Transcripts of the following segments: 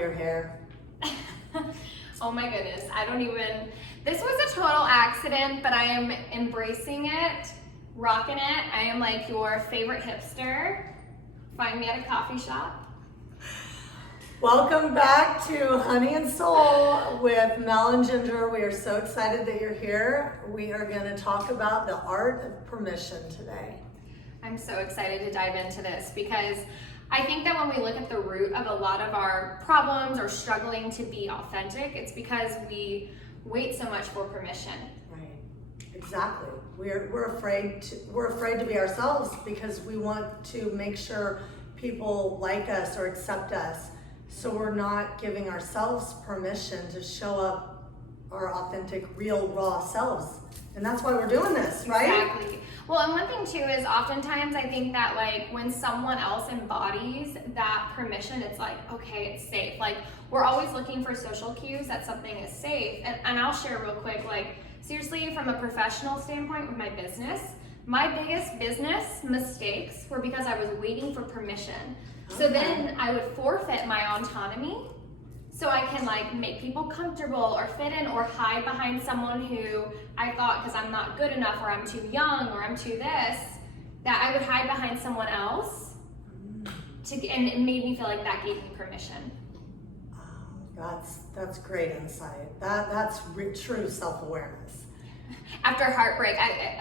your hair. Oh my goodness, this was a total accident, but I am embracing it, rocking it. I am like your favorite hipster. Find me at a coffee shop. Welcome back to Honey and Soul with Mel and Ginger. We are so excited that you're here. We are going to talk about the art of permission today. I'm so excited to dive into this because I think that when we look at the root of a lot of our problems or struggling to be authentic, it's because we wait so much for permission. Right. Exactly. We're afraid to be ourselves because we want to make sure people like us or accept us. So we're not giving ourselves permission to show up our authentic, real, raw selves. And that's why we're doing this, right? Exactly. Well, and one thing too is oftentimes I think that like when someone else embodies that permission, it's like, okay, it's safe. Like we're always looking for social cues that something is safe. And I'll share real quick, like seriously from a professional standpoint with my business, my biggest business mistakes were because I was waiting for permission. So then I would forfeit my autonomy so I can like make people comfortable or fit in or hide behind someone who I thought because I'm not good enough or I'm too young or I'm too this, that I would hide behind someone else and it made me feel like that gave me permission. That's great insight. That's true self-awareness. After heartbreak,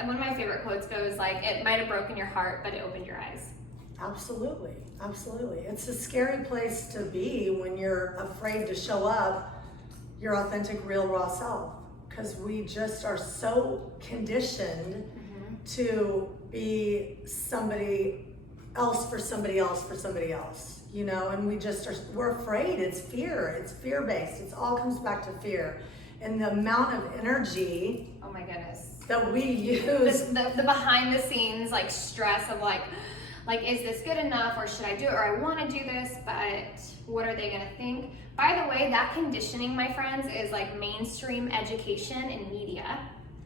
one of my favorite quotes goes like, it might have broken your heart, but it opened your eyes. Absolutely, absolutely. It's a scary place to be when you're afraid to show up your authentic, real, raw self. Because we just are so conditioned to be somebody else for somebody else for somebody else, you know, and we're afraid. It's fear-based. It all comes back to fear. And the amount of energy, oh my goodness, that we use. The behind the scenes like stress of like, is this good enough or should I do it or I want to do this, but what are they going to think? By the way, that conditioning, my friends, is like mainstream education and media.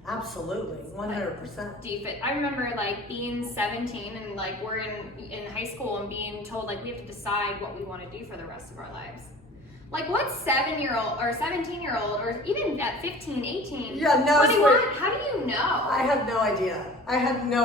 Absolutely, 100%. I remember like being 17 and like we're in high school and being told like we have to decide what we want to do for the rest of our lives. Like what 7-year-old or 17-year-old or even at 15, 18, 21, how do you know? I had no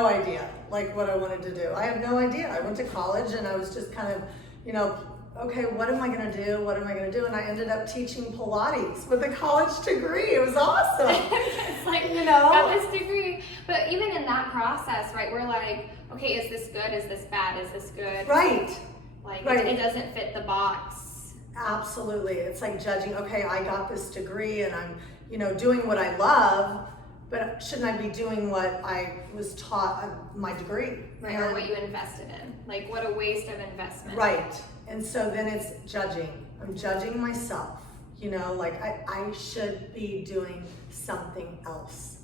idea like what I wanted to do. I had no idea. I went to college and I was just kind of, you know, okay, what am I going to do? What am I going to do? And I ended up teaching Pilates with a college degree. It was awesome. It's like, you know, got this degree. But even in that process, right, we're like, okay, is this good? Is this bad? Is this good? Right. Like right. It doesn't fit the box. Absolutely. It's like judging, okay, I got this degree and I'm, you know, doing what I love, but shouldn't I be doing what I was taught my degree? Right, or what you invested in. Like what a waste of investment. Right. And so then it's judging. I'm judging myself, you know, like I should be doing something else.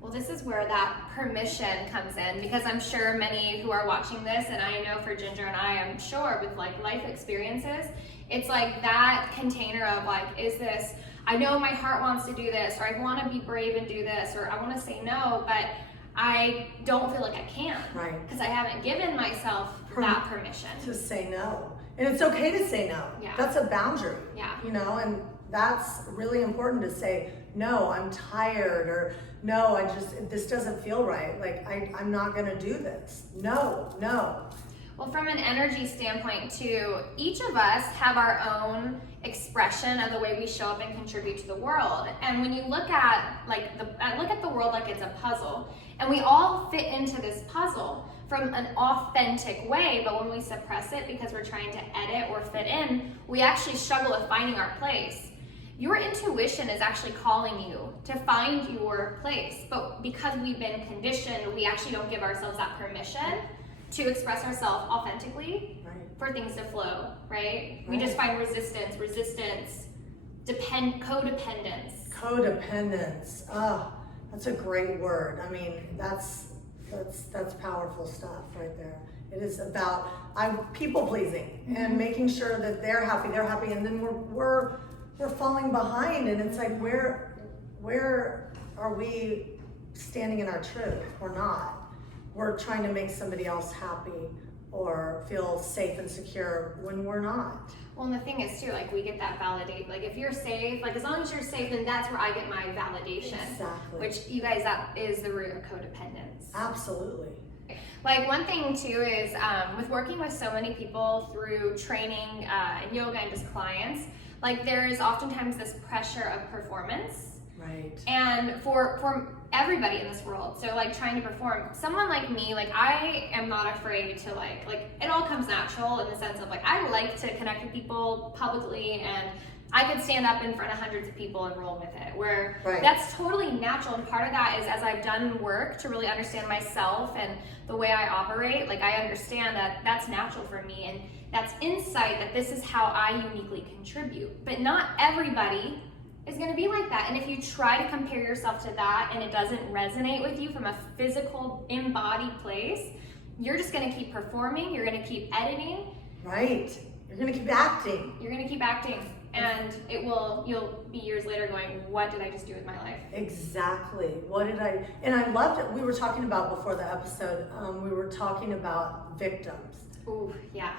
Well, this is where that permission comes in because I'm sure many who are watching this, and I know for Ginger and I, I'm sure with like life experiences, it's like that container of like, I know my heart wants to do this, or I want to be brave and do this, or I want to say no, but I don't feel like I can. Right. Because I haven't given myself that permission. To say no. And it's okay to say no. Yeah. That's a boundary. Yeah. You know, and that's really important to say, no, I'm tired, or no, this doesn't feel right. Like, I'm not going to do this. No. Well, from an energy standpoint too, each of us have our own expression of the way we show up and contribute to the world. And when you look at the world like it's a puzzle, and we all fit into this puzzle from an authentic way, but when we suppress it because we're trying to edit or fit in, we actually struggle with finding our place. Your intuition is actually calling you to find your place, but because we've been conditioned, we actually don't give ourselves that permission to express ourselves authentically, right, for things to flow, right? We just find resistance, codependence. Codependence. Oh, that's a great word. I mean, that's powerful stuff right there. It is about people pleasing and making sure that they're happy, and then we're falling behind, and it's like where are we standing in our truth? We're not. We're trying to make somebody else happy, or feel safe and secure when we're not. Well, and the thing is too, like we get that validate. Like if you're safe, like as long as you're safe, then that's where I get my validation. Exactly. Which you guys, that is the root of codependence. Absolutely. Like one thing too is with working with so many people through training and yoga and just clients, like there is oftentimes this pressure of performance. Right. And for everybody in this world, so like trying to perform, someone like me, like I am not afraid to like it all comes natural in the sense of like I like to connect with people publicly, and I could stand up in front of hundreds of people and roll with it, where Right. that's totally natural. And part of that is as I've done work to really understand myself and the way I operate, like I understand that that's natural for me, and that's insight that this is how I uniquely contribute. But not everybody is going to be like that. And if you try to compare yourself to that and it doesn't resonate with you from a physical embodied place, you're just going to keep performing, you're going to keep editing. Right. You're going to keep acting. You're going to keep acting, and you'll be years later going, what did I just do with my life? Exactly. And I loved it. We were talking about before the episode, we were talking about victims. Ooh, yeah.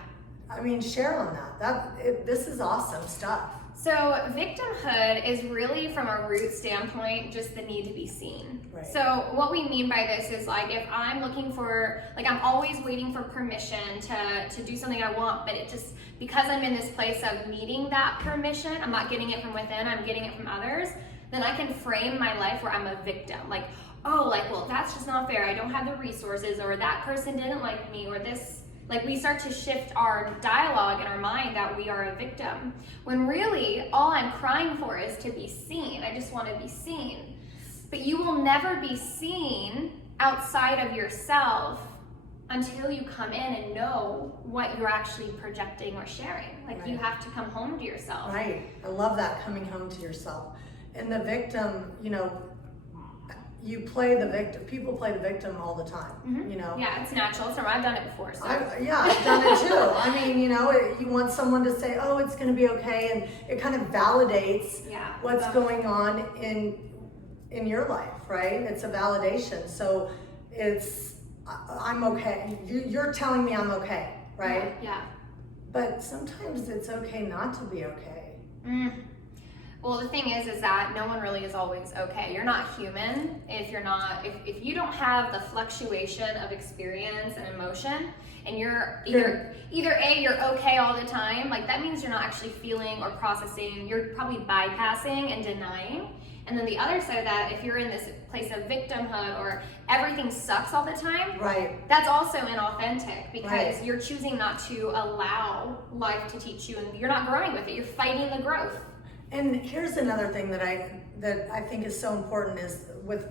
I mean, share on that. This is awesome stuff. So victimhood is really, from a root standpoint, just the need to be seen. Right. So what we mean by this is like if I'm looking for, like I'm always waiting for permission to do something I want, but it just, because I'm in this place of needing that permission, I'm not getting it from within, I'm getting it from others, then I can frame my life where I'm a victim. Like, oh, like, well, that's just not fair. I don't have the resources, or that person didn't like me, or this. Like we start to shift our dialogue in our mind that we are a victim, when really all I'm crying for is to be seen. I just want to be seen. But you will never be seen outside of yourself until you come in and know what you're actually projecting or sharing. Like Right. You have to come home to yourself. Right. I love that, coming home to yourself. And the victim, you play the victim. People play the victim all the time, Yeah, it's natural. It's normal. I've done it before. So. I've done it too. I mean, you want someone to say, oh, it's going to be okay. And it kind of validates what's going on in your life, right? It's a validation. So I'm okay. You're telling me I'm okay, right? Yeah. But sometimes it's okay not to be okay. Well, the thing is that no one really is always okay. You're not human if if you don't have the fluctuation of experience and emotion, and you're either you're okay all the time, like that means you're not actually feeling or processing, you're probably bypassing and denying. And then the other side of that, if you're in this place of victimhood or everything sucks all the time, right, that's also inauthentic, because right. You're choosing not to allow life to teach you, and you're not growing with it. You're fighting the growth. And here's another thing that I think is so important is with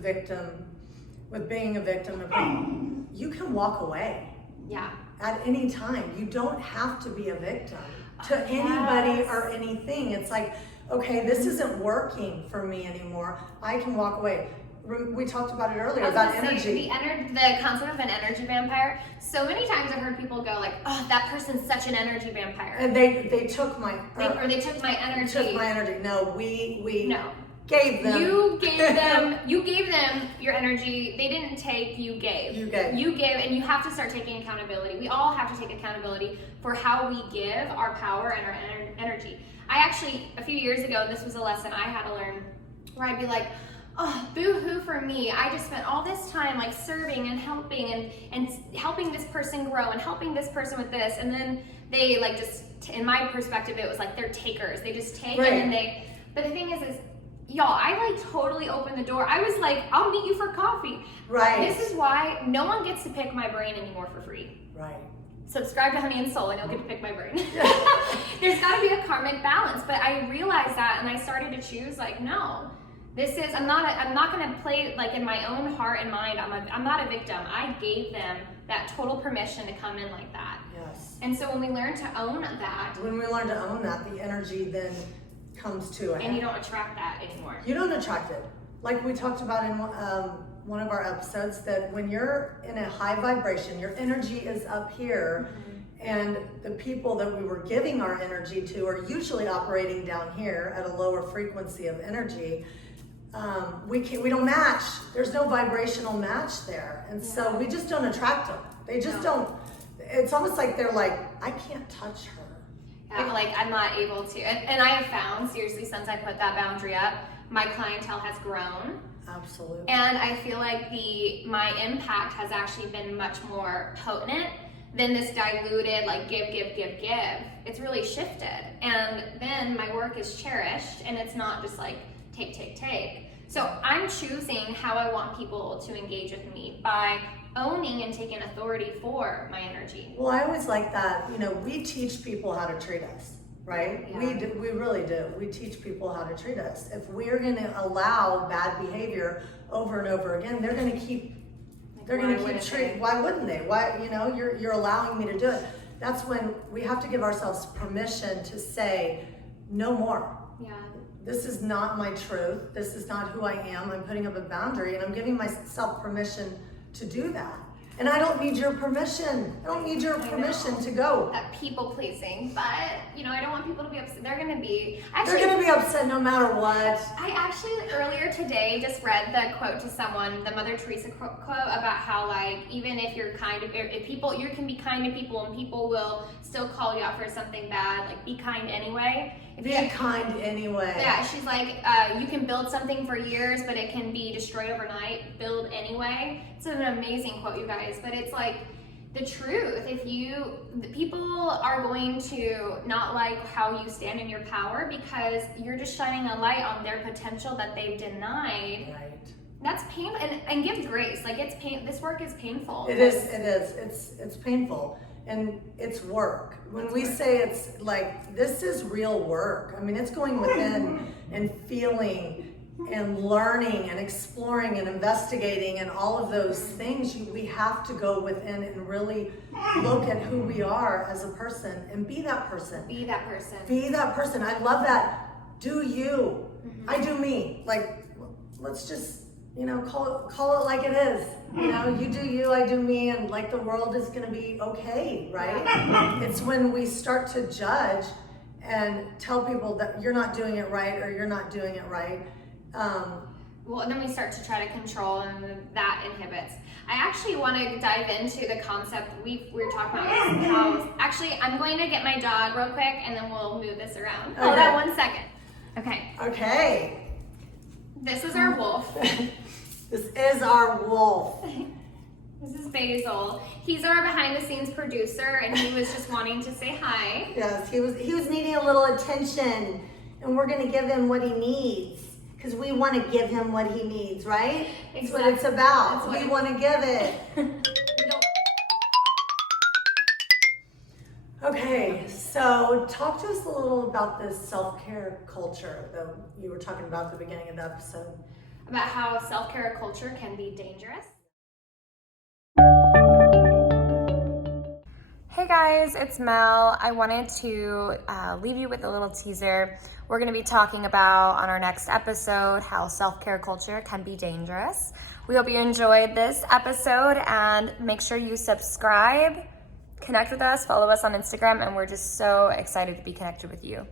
being a victim, you can walk away. Yeah. At any time. You don't have to be a victim to anybody or anything. It's like, okay, this isn't working for me anymore. I can walk away. We talked about it earlier about energy. The concept of an energy vampire. So many times I've heard people go like, "Oh, that person's such an energy vampire." And they took my they took my energy. Took my energy. No, we no. Gave them. You gave them your energy. They didn't take. You gave. You gave. You gave, and you have to start taking accountability. We all have to take accountability for how we give our power and our energy. I actually, a few years ago, this was a lesson I had to learn, where I'd be like, oh, boo-hoo for me. I just spent all this time like serving and helping and helping this person grow and helping this person with this. And then they like just, in my perspective, it was like they're takers. They just take right. and then but the thing is y'all, I like totally opened the door. I was like, I'll meet you for coffee. Right. This is why no one gets to pick my brain anymore for free. Right. Subscribe to Honey and Soul and you'll get to pick my brain. There's gotta be a karmic balance. But I realized that, and I started to choose like, no. I'm not gonna play like in my own heart and mind. I'm not a victim. I gave them that total permission to come in like that. Yes. And so when we learn to own that, when we learn to own that, the energy then comes to a head. And you don't attract that anymore. You don't attract it. Like we talked about in one of our episodes, that when you're in a high vibration, your energy is up here, and the people that we were giving our energy to are usually operating down here at a lower frequency of energy. We don't match. There's no vibrational match there, and so we just don't attract them. They just don't. it's almost like they're like, I can't touch her. Yeah, like I'm not able to. And I have found, seriously, since I put that boundary up, my clientele has grown. Absolutely. And I feel like my impact has actually been much more potent than this diluted, like give. It's really shifted. And then my work is cherished and it's not just like take. So I'm choosing how I want people to engage with me by owning and taking authority for my energy. Well, I always like that, we teach people how to treat us, right? Yeah. We really do. We teach people how to treat us. If we're going to allow bad behavior over and over again, they're going to keep treating. Why wouldn't they? Why, you're allowing me to do it. That's when we have to give ourselves permission to say, no more. Yeah. This is not my truth. This is not who I am. I'm putting up a boundary and I'm giving myself permission to do that. And I don't need your permission. I don't need your permission to go. That people pleasing, but I don't want people to be upset. They're gonna be upset no matter what. I actually earlier today just read the quote to someone, the Mother Teresa quote about how like even if you're if people, you can be kind to people and people will still call you out for something bad, like be kind anyway. Be kind anyway. Yeah, she's like, you can build something for years, but it can be destroyed overnight. Build anyway. It's an amazing quote, you guys, but it's like the truth. The people are going to not like how you stand in your power because you're just shining a light on their potential that they've denied. Right. That's painful, and give grace. Like this work is painful. It is. It's painful. And it's work. When we say it's like, this is real work. I mean, it's going within and feeling and learning and exploring and investigating and all of those things. We have to go within and really look at who we are as a person and be that person. Be that person. Be that person. I love that. Do you. Mm-hmm. I do me. Like, let's just, call it like it is. You do you, I do me, and like the world is gonna be okay, right? It's when we start to judge and tell people that you're not doing it right or you're not doing it right. Well, and then we start to try to control, and that inhibits. I actually want to dive into the concept we were talking about is how. Actually, I'm going to get my dog real quick, and then we'll move this around. Okay. Hold on 1 second. Okay. Okay. This is our wolf. This is our wolf. This is Basil. He's our behind-the-scenes producer, and he was just wanting to say hi. Yes, he was needing a little attention, and we're going to give him what he needs because we want to give him what he needs, right? Exactly. That's what it's about. We want to give it. Okay, so talk to us a little about this self-care culture that you were talking about at the beginning of the episode. About how self-care culture can be dangerous. Hey guys, it's Mel. I wanted to leave you with a little teaser. We're going to be talking about on our next episode how self-care culture can be dangerous. We hope you enjoyed this episode and make sure you subscribe, connect with us, follow us on Instagram, and we're just so excited to be connected with you.